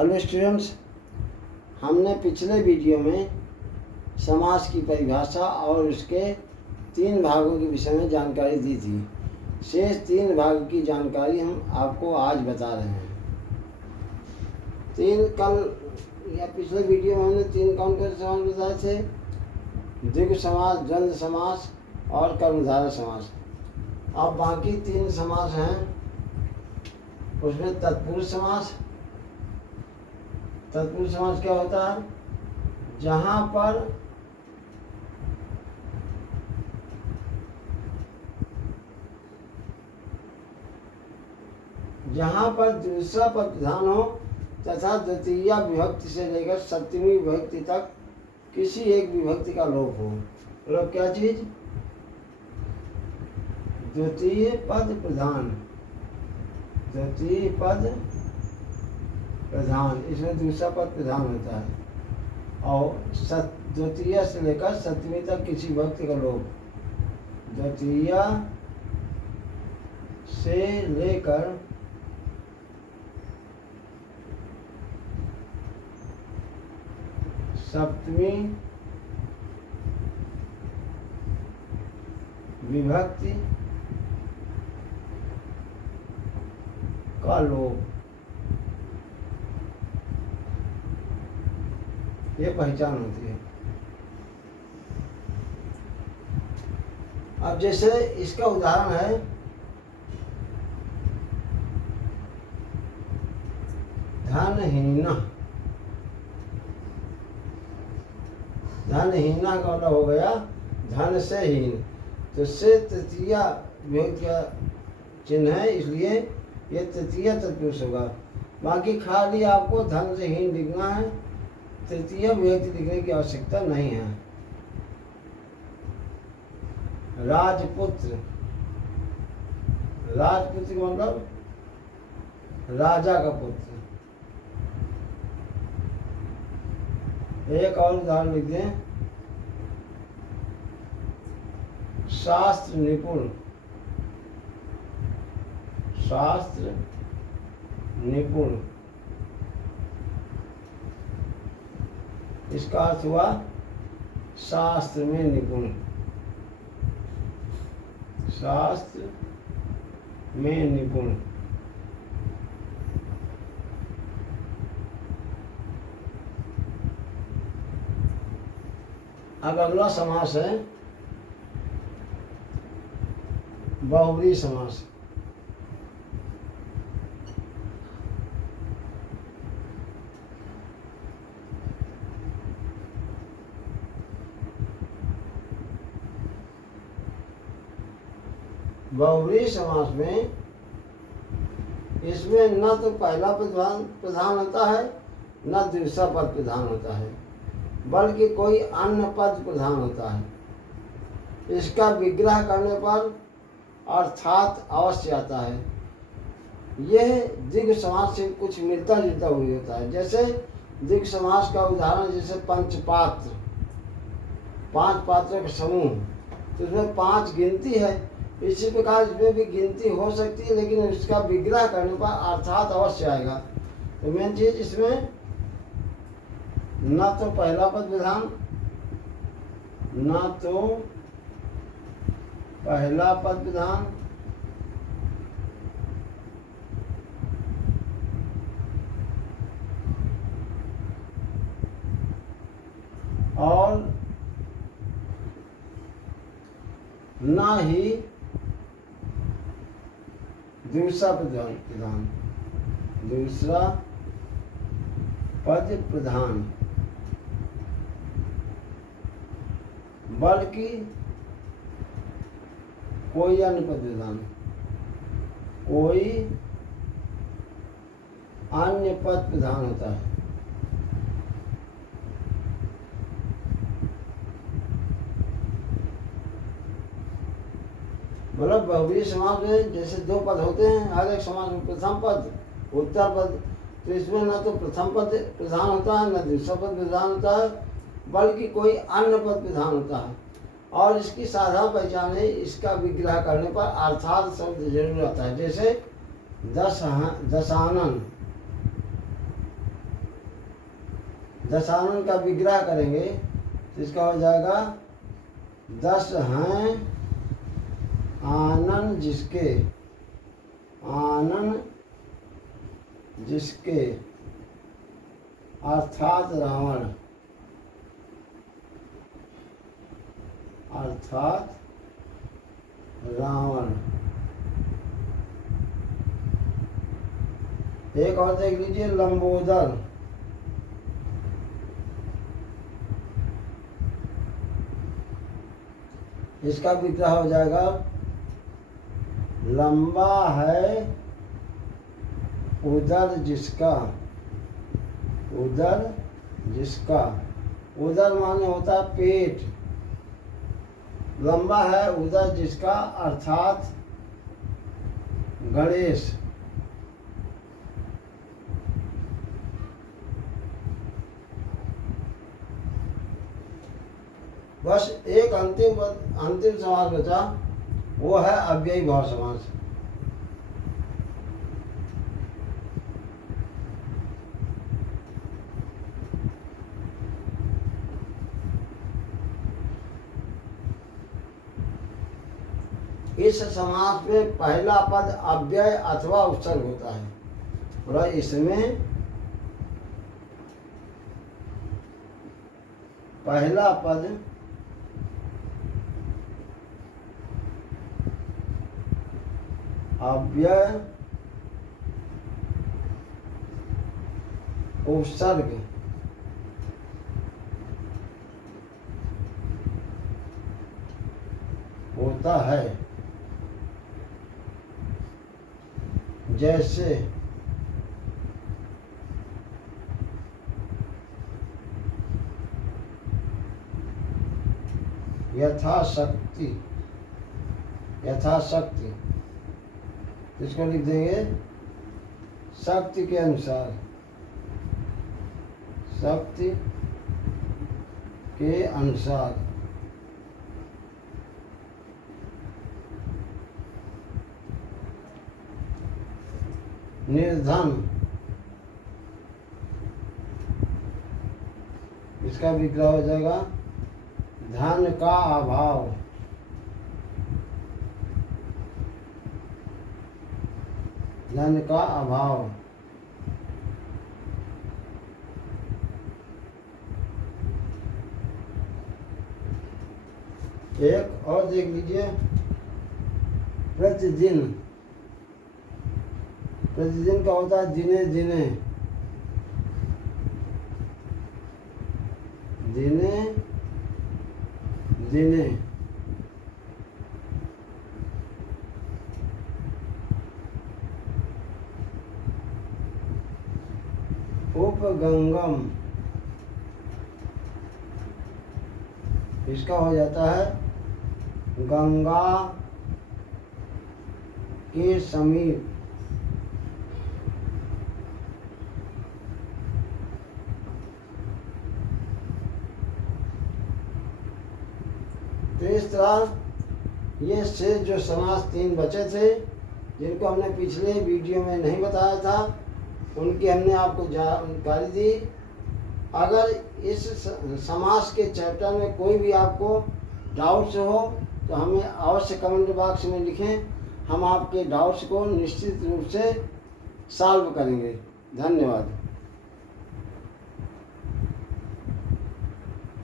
Hello students, हमने पिछले video में समास की परिभाषा और उसके 3 भागों के विषय में जानकारी दी थी। शेष 3 भाग की जानकारी हम आपको आज बता रहे हैं। पिछले वीडियो में हमने 3 कौन से समास बताए थे? द्विगु समास, द्वंद्व समास और कर्मधारय समास। अब बाकी 3 समास हैं। उसमें तत्पुरुष समास। तत्पुरुष समास क्या होता है? जहाँ पर दूसरा पद प्रधान हो तथा द्वितीय विभक्ति से लेकर सप्तमी विभक्ति तक किसी एक विभक्ति का लोप हो। मतलब क्या चीज? द्वितीय पद प्रधान। द्वितीय पद प्रधान, इसमें दूसरा पद प्रधान होता है और द्वितीय से लेकर सप्तमी तक किसी विभक्ति का लोप। द्वितीय से लेकर सप्तमी विभक्ति का लोप, ये पहचान होती है। अब जैसे इसका उदाहरण है धनहीना। धनहीना का मतलब हो गया धन से हीन, तो से तृतीय विभक्ति का चिन्ह है, इसलिए ये तृतीय तत्पुरुष होगा। बाकी खाली आपको धन से हीन लिखना है, तृतीय विभक्ति लिखने की आवश्यकता नहीं है। राजपुत्र। राजपुत्र का मतलब राजा का पुत्र। एक और उदाहरण लिख दें, शास्त्र निपुण। शास्त्र निपुण, इसका अर्थ हुआ शास्त्र में निपुण। शास्त्र में निपुण। अब अगला समास है बहुव्रीहि समास। बहुव्रीहि समास में इसमें न तो पहला पद प्रधान होता है न दूसरा पद प्रधान होता है, बल्कि कोई अन्य पद प्रधान होता है। इसका विग्रह करने पर अर्थात अवश्य आता है। यह द्विगु समास से कुछ मिलता जुलता हुआ होता है। जैसे द्विगु समास का उदाहरण जैसे पंचपात्र, 5 पात्रों का समूह, तो उसमें 5 गिनती है। इसी प्रकार इसमें भी गिनती हो सकती है, लेकिन इसका विग्रह करने पर अर्थात अवश्य आएगा। तो मेन चीज इसमें न तो पहला पद प्रधान, न तो पहला पद प्रधान, और न ही दूसरा पद प्रधान। दूसरा पद प्रधान, बल्कि कोई अन्य पद प्रधान। कोई अन्य पद प्रधान होता है। मतलब बहुव्रीहि समास में जैसे 2 पद होते हैं, हर एक समास में प्रथम पद उत्तर पद, तो इसमें न तो प्रथम पद प्रधान होता है न दूसरा पद प्रधान होता है, बल्कि कोई अन्य पद प्रधान होता है। और इसकी साधारण पहचान है, इसका विग्रह करने पर अर्थात शब्द जरूर आता है। जैसे दशानन, दशानन का विग्रह करेंगे तो इसका हो जाएगा 10 हैं आनन जिसके, आनन जिसके अर्थात रावण, अर्थात रावण। एक और देख लीजिए लंबोदर, इसका विग्रह हो जाएगा लंबा है उदर जिसका, उदर जिसका, उदर माने होता है पेट, लंबा है उदर जिसका अर्थात गणेश। बस एक अंतिम समास बचा, वो है अव्ययी भाव समास। इस समास में पहला पद अव्यय अथवा उपसर्ग होता है और इसमें पहला पद अव्यय उपसर्ग होता है, जैसे यथाशक्ति, यथाशक्ति इसको लिख देंगे शक्ति के अनुसार, शक्ति के अनुसार। निर्धन, इसका विग्रह हो जाएगा धन का अभाव, धन का अभाव। एक और देख लीजिए प्रतिदिन, प्रतिदिन का होता है दिने दिने, दिने दिने। उपगंगम, इसका हो जाता है गंगा के समीप, तो इस तरह ये से जो समास 3 बचे थे जिनको हमने पिछले वीडियो में नहीं बताया था उनकी हमने आपको जानकारी दी। अगर इस समास के चैप्टर में कोई भी आपको डाउट्स हो तो हमें अवश्य कमेंट बॉक्स में लिखें, हम आपके डाउट्स को निश्चित रूप से सॉल्व करेंगे। धन्यवाद।